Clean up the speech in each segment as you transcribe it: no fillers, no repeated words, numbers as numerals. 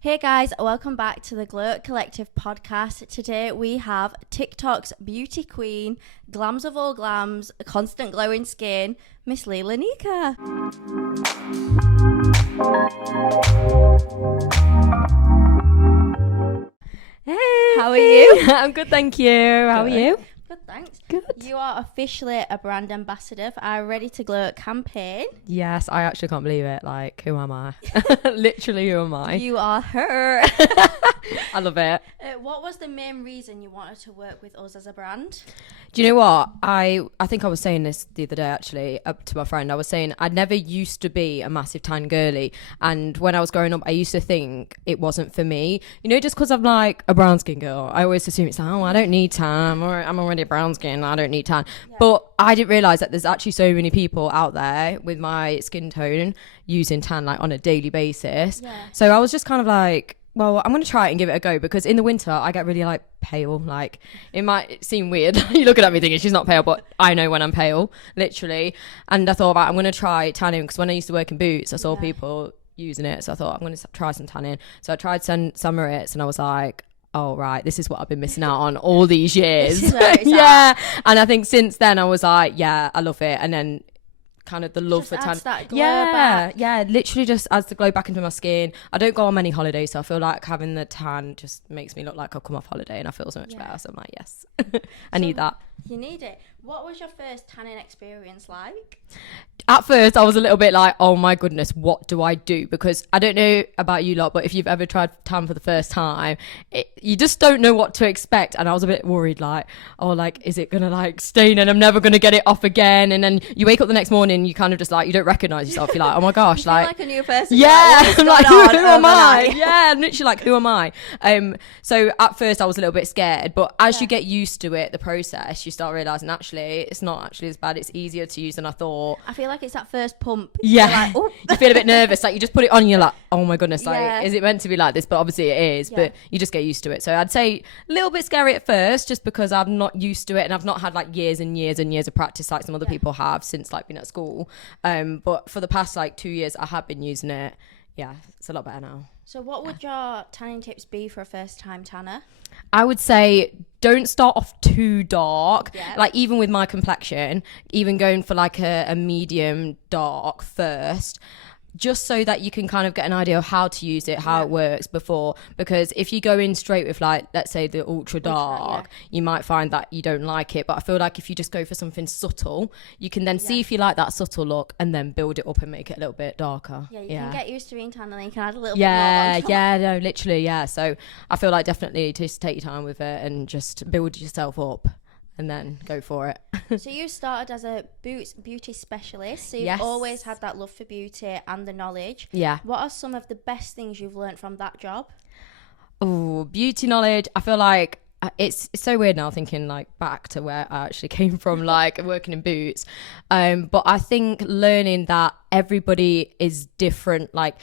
Hey guys, welcome back to the Glow Collective podcast. Today we have TikTok's beauty queen, glams of all glams, constant glowing skin, Miss Leila Nikea. Hey, how are you? I'm good, thank you. How are you? Good, thanks. Good. You are officially a brand ambassador for our Ready to Glow campaign. Yes, I actually can't believe it. Like, who am I? Literally, who am I? You are her. I love it. What was the main reason you wanted to work with us as a brand? Do you know what? I think I was saying this the other day, actually, up to my friend. I was saying I never used to be a massive tan girly. And when I was growing up, I used to think it wasn't for me. You know, just because I'm like a brown skin girl, I always assume it's like, oh, I don't need tan. I'm already a brown skin. I don't need tan. Yeah. But I didn't realise that there's actually so many people out there with my skin tone using tan like on a daily basis. Yeah. So I was just kind of like, well, I'm going to try it and give it a go, because in the winter I get really like pale. Like, it might seem weird. You're looking at me thinking she's not pale, but I know when I'm pale, literally. And I thought, right, I'm going to try tanning, because when I used to work in Boots, I saw people using it. So I thought, I'm going to try some tanning. So I tried some Ritz, and I was like, oh, right, this is what I've been missing out on all these years. Yeah. And I think since then I was like, yeah, I love it. And then kind of the love just for tan. That glow back. Yeah, literally just adds the glow back into my skin. I don't go on many holidays, so I feel like having the tan just makes me look like I've come off holiday, and I feel so much better. So I'm like, yes, I need that. You need it. What was your first tanning experience like? At first, I was a little bit like, oh my goodness, what do I do? Because I don't know about you lot, but if you've ever tried tan for the first time, you just don't know what to expect. And I was a bit worried, like, oh, like, is it going to like stain and I'm never going to get it off again? And then you wake up the next morning, you kind of just like, you don't recognize yourself. You're like, oh my gosh, you feel like a new person. Yeah. I'm like, who am I? Yeah, I'm literally like, who am I? So at first I was a little bit scared, but as you get used to it, the process, you start realizing actually it's not actually as bad. It's easier to use than I thought. I feel like it's that first pump. Yeah. Like, you feel a bit nervous. Like, you just put it on and you're like, oh my goodness, like, is it meant to be like this? But obviously it is, but you just get used to it. So I'd say a little bit scary at first, just because I'm not used to it, and I've not had like years and years and years of practice like some other people have since like being at school. But for the past like 2 years, I have been using it. Yeah, it's a lot better now. So what would your tanning tips be for a first time tanner? I would say don't start off too dark. Like, even with my complexion, even going for like a medium dark first, just so that you can kind of get an idea of how to use it, how it works before. Because if you go in straight with like, let's say the ultra dark, you might find that you don't like it. But I feel like if you just go for something subtle, you can then see if you like that subtle look and then build it up and make it a little bit darker. Yeah, you can get used to being tan, and then you can add a little bit more on top. No, literally, so I feel like definitely just take your time with it and just build yourself up and then go for it. So you started as a Boots beauty specialist, so you've always had that love for beauty and the knowledge. Yeah. What are some of the best things you've learned from that job? Oh, beauty knowledge. I feel like it's so weird now thinking like back to where I actually came from, like working in Boots. But I think learning that everybody is different, like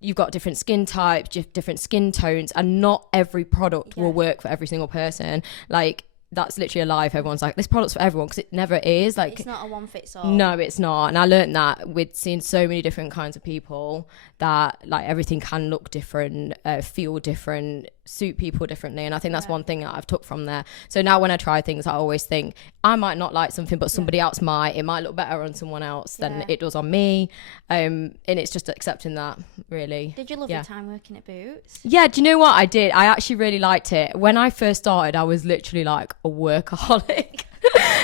you've got different skin types, different skin tones, and not every product will work for every single person. Like, that's literally a lie if everyone's like, this product's for everyone, because it never is. Like, it's not a one fits all. No, it's not. And I learned that with seeing so many different kinds of people, that like everything can look different, feel different, suit people differently. And I think that's one thing that I've took from there. So now when I try things, I always think I might not like something, but somebody else might. It might look better on someone else than it does on me. And it's just accepting that, really. Did you love your time working at Boots? Yeah, do you know what I did? I actually really liked it. When I first started, I was literally like a workaholic.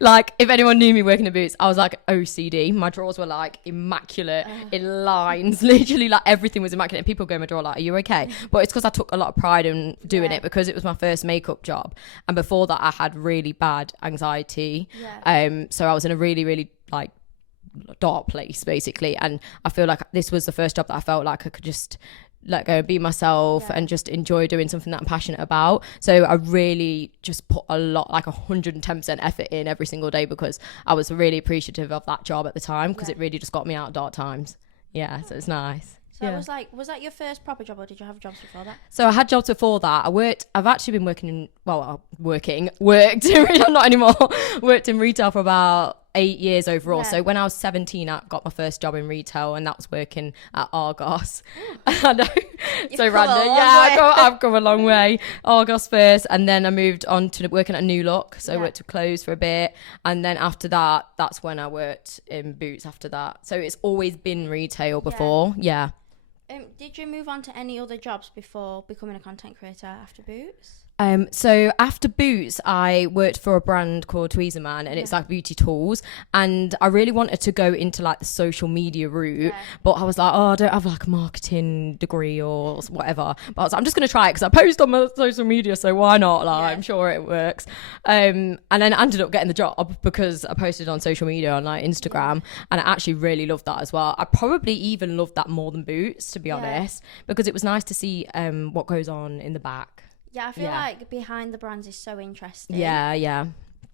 Like, if anyone knew me working at Boots, I was like OCD. My drawers were like immaculate in lines. Literally, like everything was immaculate. And people go in my drawer like, are you okay? But it's because I took a lot of pride in doing it, because it was my first makeup job. And before that, I had really bad anxiety. So I was in a really, really like dark place, basically. And I feel like this was the first job that I felt like I could just let go and be myself and just enjoy doing something that I'm passionate about. So I really just put a lot, like 110% effort in every single day, because I was really appreciative of that job at the time, because it really just got me out of dark times. So it's nice. So it was like, was that your first proper job, or did you have jobs before that? So I had jobs before that. I've actually been working in, not anymore, worked in retail for about 8 years overall. Yeah. So when I was 17, I got my first job in retail, and that was working at Argos. I know, so random. I've come a long way. Argos first, and then I moved on to working at New Look. So I worked with clothes for a bit, and then after that, that's when I worked in Boots after that. So it's always been retail before. Yeah. Did you move on to any other jobs before becoming a content creator after Boots? So after Boots, I worked for a brand called Tweezerman, and it's like beauty tools. And I really wanted to go into like the social media route, but I was like, oh, I don't have like a marketing degree or whatever. But I was like, I'm just going to try it because I post on my social media, so why not? Like, I'm sure it works. And then I ended up getting the job because I posted on social media on like Instagram, and I actually really loved that as well. I probably even loved that more than Boots, to be honest, because it was nice to see what goes on in the back. Yeah, I feel like behind the brands is so interesting. Yeah.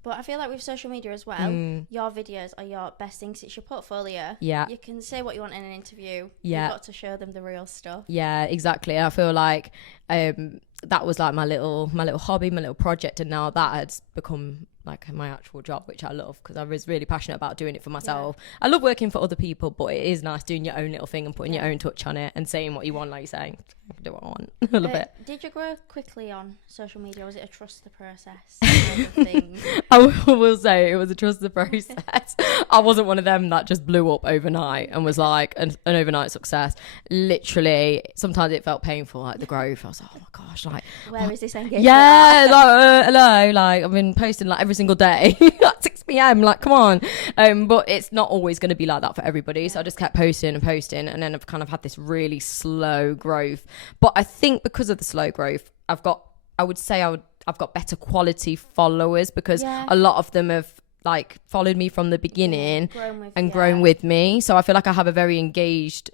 But I feel like with social media as well, your videos are your best things. It's your portfolio. Yeah. You can say what you want in an interview. Yeah. You've got to show them the real stuff. Yeah, exactly. I feel like that was like my little hobby, my little project, and now that has become like my actual job, which I love because I was really passionate about doing it for myself. I love working for other people, but it is nice doing your own little thing and putting your own touch on it and saying what you want, like you're saying. I can do what I want. I love it. Did you grow quickly on social media, or was it a trust the process? I will say it was a trust the process. I wasn't one of them that just blew up overnight and was like an overnight success. Literally, sometimes it felt painful, like the growth. I was like, oh my gosh, like where is this engagement? Yeah, like hello, like I've been posting like every single day at 6 p.m. Like, come on. But it's not always going to be like that for everybody. So I just kept posting, and then I've kind of had this really slow growth. But I think because of the slow growth, I've got better quality followers because a lot of them have like followed me from the beginning grown with me. So I feel like I have a very engaged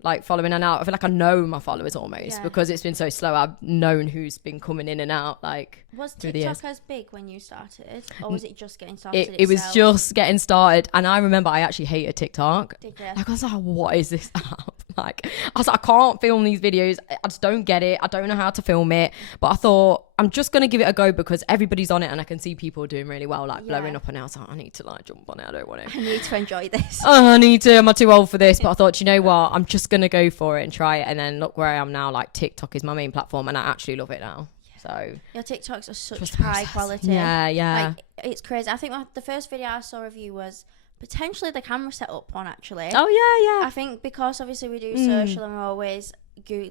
like following and out. I feel like I know my followers almost because it's been so slow. I've known who's been coming in and out like was through the years. TikTok as big when you started, or was it just getting started? It was just getting started, and I remember I actually hated TikTok. Did you? Like I was like, what is this app? Like I was like, I can't film these videos. I just don't get it. I don't know how to film it. But I thought I'm just gonna give it a go because everybody's on it, and I can see people doing really well, like blowing up. And I was like, I need to like jump on it. I don't want it. I need to enjoy this. I need to. I'm not too old for this. But I thought, you know what? I'm just gonna go for it and try it. And then look where I am now. Like TikTok is my main platform, and I actually love it now. So your TikToks are such high quality. Yeah. Like, it's crazy. I think the first video I saw of you was potentially the camera setup one, actually. Oh yeah. I think because obviously we do social and we're always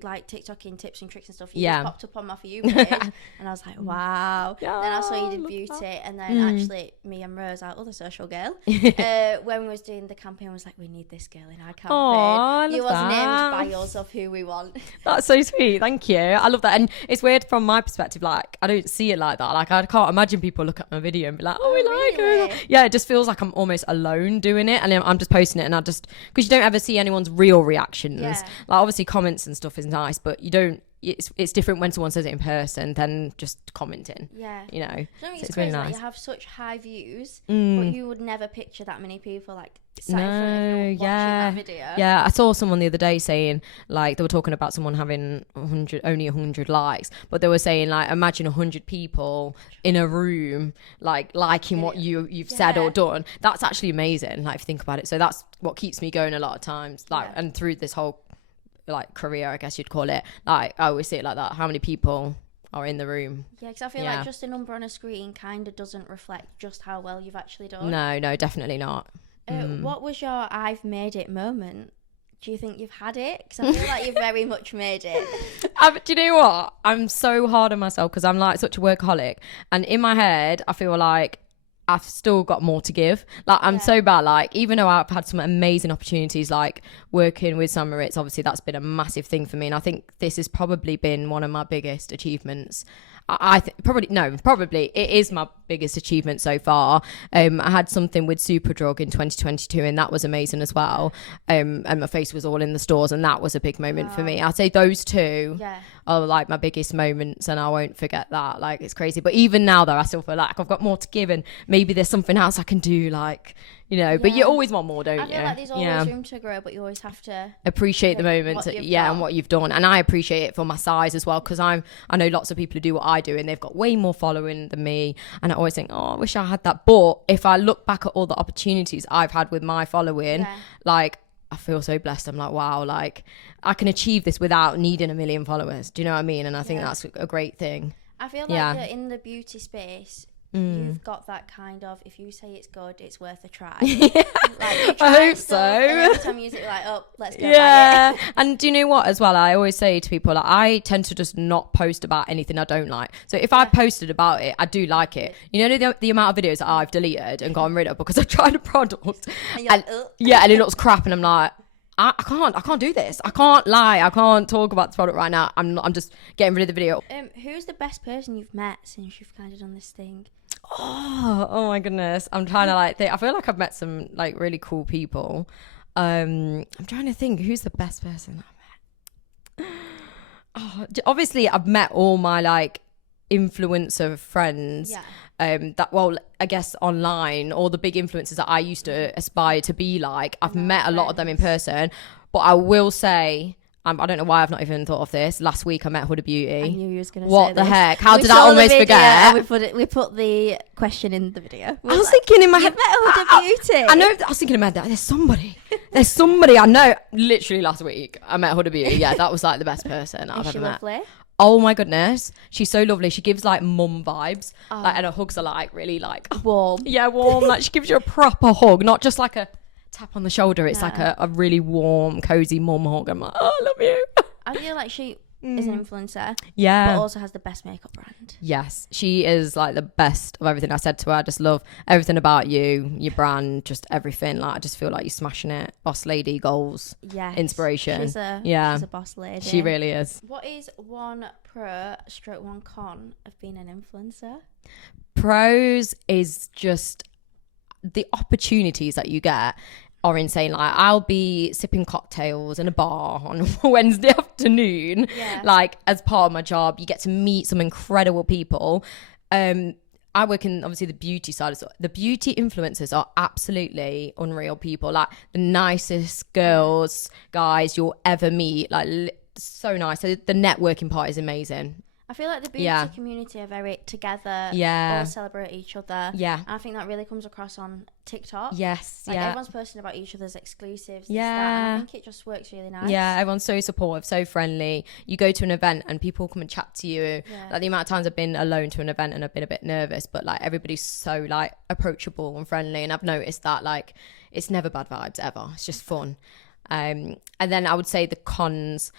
like TikToking tips and tricks and stuff. You just popped up on my For You page, and I was like, wow. Then I saw you did beauty, and then actually me and Rose, our other social girl, when we was doing the campaign, was like, we need this girl in our campaign. You was named by us of who we want. That's so sweet. Thank you. I love that. And it's weird from my perspective. Like I don't see it like that. Like I can't imagine people look at my video and be like, oh, we like her. Yeah, it just feels like I'm almost alone doing it, and I'm just posting it, and I just because you don't ever see anyone's real reactions. Like obviously comments and stuff is nice, but you don't. It's different when someone says it in person than just commenting. Yeah, you know. So it's crazy, really nice. Like, you have such high views, but you would never picture that many people like sat in front of you watching that video. Yeah, I saw someone the other day saying like they were talking about someone having only 100 likes, but they were saying like imagine 100 people in a room like liking what you've said or done. That's actually amazing. Like if you think about it, so that's what keeps me going a lot of times. Like and through this whole like career, I guess you'd call it. Like I always see it like that. How many people are in the room? Yeah, because I feel like just a number on a screen kind of doesn't reflect just how well you've actually done. No, definitely not. What was your I've made it moment? Do you think you've had it? Because I feel like you've very much made it. Do you know what? I'm so hard on myself because I'm like such a workaholic, and in my head I feel like I've still got more to give. Like I'm so bad. Like even though I've had some amazing opportunities, like working with Summer, it's obviously that's been a massive thing for me, and I think this has probably been one of my biggest achievements. Probably it is my biggest achievement so far. I had something with Superdrug in 2022, and that was amazing as well. And my face was all in the stores, and that was a big moment for me. I'd say those two are like my biggest moments, and I won't forget that. Like it's crazy, but even now though, I still feel like I've got more to give, and maybe there's something else I can do, like you know, but you always want more, don't you? I feel like there's always room to grow, but you always have to appreciate the moment, and what you've done. And I appreciate it for my size as well, because I know lots of people who do what I do and they've got way more following than me, and I always think, oh, I wish I had that. But if I look back at all the opportunities I've had with my following, like, I feel so blessed. I'm like, wow, like I can achieve this without needing 1 million followers. Do you know what I mean? And I think that's a great thing. I feel like in the beauty space, you've got that kind of, if you say it's good, it's worth a try. Like, I hope so. And every time you say, like, oh, let's go buy it. And do you know what as well? I always say to people, like, I tend to just not post about anything I don't like. So if I posted about it, I do like it. You know the amount of videos that I've deleted and gotten rid of because I tried a product and it looks crap, and I'm like, I can't do this. I can't lie. I can't talk about this product right now. I'm just getting rid of the video. Who's the best person you've met since you've kind of done this thing? Oh my goodness. I'm trying to like think. I feel like I've met some like really cool people. I'm trying to think who's the best person I've met. Obviously I've met all my like influencer friends. I guess online, all the big influencers that I used to aspire to be like, I've met a lot of them in person. But I will say, I don't know why I've not even thought of this. Last week I met Huda Beauty. I knew you was going to say what the this. heck? How did I almost forget? We put the question in the video. I was thinking in my head, met Huda Beauty. I know. I was thinking in my head, there's somebody I know. Literally last week I met Huda Beauty. Yeah, that was like the best person I've ever met. Lovely? Oh my goodness, she's so lovely. She gives like mum vibes, like, and her hugs are like really like warm. Yeah, warm. Like she gives you a proper hug, not just like a tap on the shoulder. It's like a really warm, cozy mum hug. I'm like, oh, I love you. I feel like she is an influencer, yeah, but also has the best makeup brand. Yes, she is like the best of everything. I said to her, I just love everything about you, your brand, just everything. Like I just feel like you're smashing it. Boss lady, goals, inspiration. She's a boss lady. She really is. What is one pro/one con of being an influencer? Pros is just the opportunities that you get are insane. Like I'll be sipping cocktails in a bar on a Wednesday afternoon, like as part of my job. You get to meet some incredible people. I work in obviously the beauty side. So the beauty influencers are absolutely unreal people, like the nicest girls, guys you'll ever meet, like so nice. So the networking part is amazing. I feel like the beauty community are very together, all celebrate each other. Yeah. And I think that really comes across on TikTok. Yes, like everyone's posting about each other's exclusives. And I think it just works really nice. Yeah, everyone's so supportive, so friendly. You go to an event and people come and chat to you. Like the amount of times I've been alone to an event and I've been a bit nervous, but like everybody's so like approachable and friendly. And I've noticed that like it's never bad vibes ever. It's just fun. And then I would say the cons,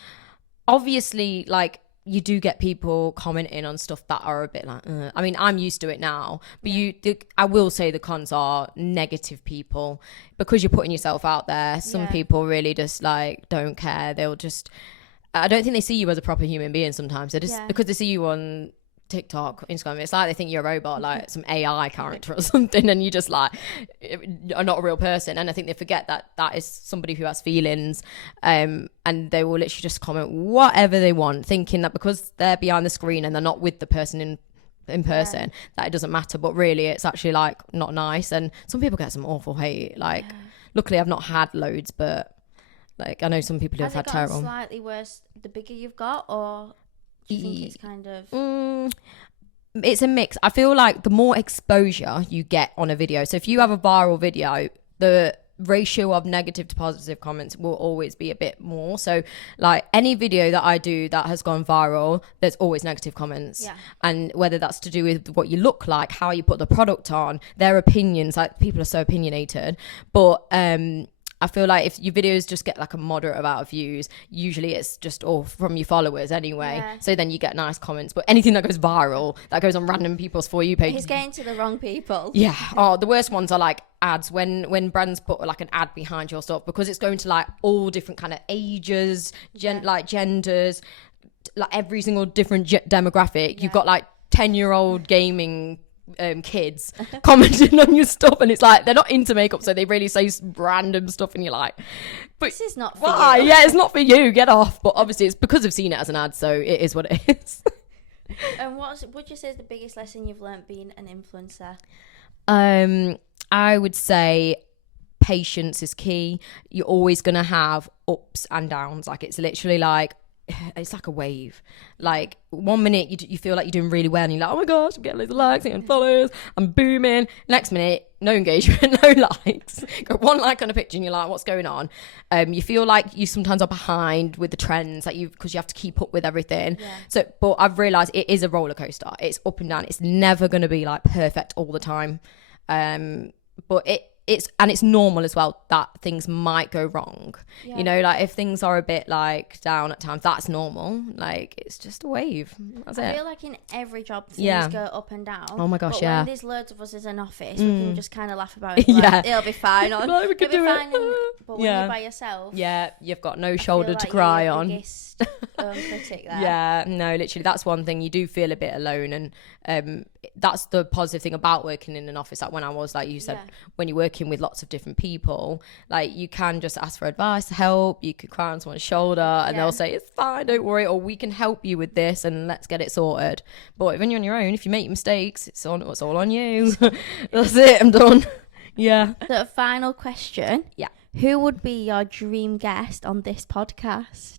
obviously, like, you do get people commenting on stuff that are a bit like, I mean, I'm used to it now, but I will say the cons are negative people, because you're putting yourself out there. Some people really just like don't care. They'll just, I don't think they see you as a proper human being sometimes. They just, because they see you on TikTok, Instagram, it's like they think you're a robot, like some AI character or something, and you just like are not a real person. And I think they forget that that is somebody who has feelings, and they will literally just comment whatever they want, thinking that because they're behind the screen and they're not with the person in person, that it doesn't matter. But really it's actually like not nice. And some people get some awful hate. Like luckily I've not had loads, but like I know some people who have had terrible. Has it gotten slightly worse the bigger you've got, or do you think it's kind of... It's a mix. I feel like the more exposure you get on a video, so if you have a viral video, the ratio of negative to positive comments will always be a bit more. So like any video that I do that has gone viral, there's always negative comments. And whether that's to do with what you look like, how you put the product on, their opinions, like people are so opinionated. But I feel like if your videos just get like a moderate amount of views, usually it's just all from your followers anyway. So then you get nice comments. But anything that goes viral, that goes on random people's For You page. He's getting to the wrong people. Yeah. Oh, the worst ones are like ads, when brands put like an ad behind your stuff, because it's going to like all different kind of ages, like genders, like every single different demographic. You've got like 10-year-old gaming kids commenting on your stuff, and it's like they're not into makeup, so they really say random stuff, and you're like, but this is not for you. Yeah, it's not for you, get off. But obviously it's because I've seen it as an ad, so it is what it is. And what would you say is the biggest lesson you've learned being an influencer? I would say patience is key. You're always going to have ups and downs. Like, it's literally like, it's like a wave. Like, 1 minute you feel like you're doing really well and you're like, oh my gosh, I'm getting loads of likes and followers, I'm booming. Next minute, no engagement, no likes. Got 1 like on a picture and you're like, what's going on? You feel like you sometimes are behind with the trends, like because you have to keep up with everything. So, but I've realised it is a roller coaster. It's up and down. It's never going to be like perfect all the time. But it's normal as well that things might go wrong. You know, like if things are a bit like down at times, that's normal. Like, it's just a wave. That's it. I feel like in every job things go up and down. Oh my gosh, but yeah. when there's loads of us as an office, we can just kind of laugh about it. Like, it'll be fine. Like, we could do it. But when you're by yourself, you've got no shoulder to cry on. Biggest, critic there. Yeah, no, literally, that's one thing. You do feel a bit alone, and that's the positive thing about working in an office. Like when I was, like you said, when you're working with lots of different people, like you can just ask for advice, help. You could cry on someone's shoulder, and they'll say it's fine, don't worry, or we can help you with this, and let's get it sorted. But when you're on your own, if you make mistakes, it's all on you. That's it. I'm done. Yeah. The final question. Yeah. Who would be your dream guest on this podcast?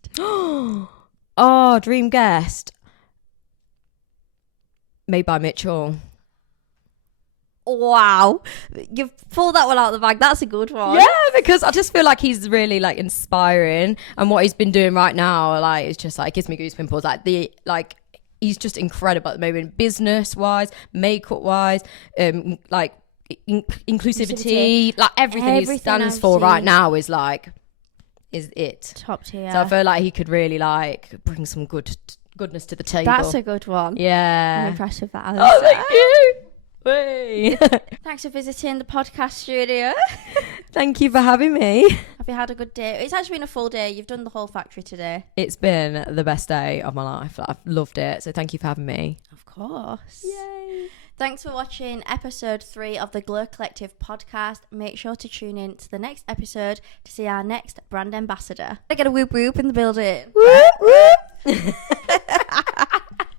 Oh, dream guest. Made by Mitchell. Wow, you've pulled that one out of the bag. That's a good one. Yeah, because I just feel like he's really like inspiring, and what he's been doing right now, like, it's just like, it gives me goosebumps. Like he's just incredible at the moment, business wise, makeup wise, like inclusivity, like everything he stands for right now is it top tier. So I feel like he could really like bring some goodness to the table. That's a good one. Yeah, I'm impressed with that, Alice. Oh, thank you. Hey. Thanks for visiting the podcast studio. Thank you for having me. Have you had a good day? It's actually been a full day. You've done the whole factory today. It's been the best day of my life. I've loved it. So thank you for having me. Of course. Yay. Thanks for watching episode 3 of the Glow Collective podcast. Make sure to tune in to the next episode to see our next brand ambassador. I get a whoop whoop in the building. Whoop whoop.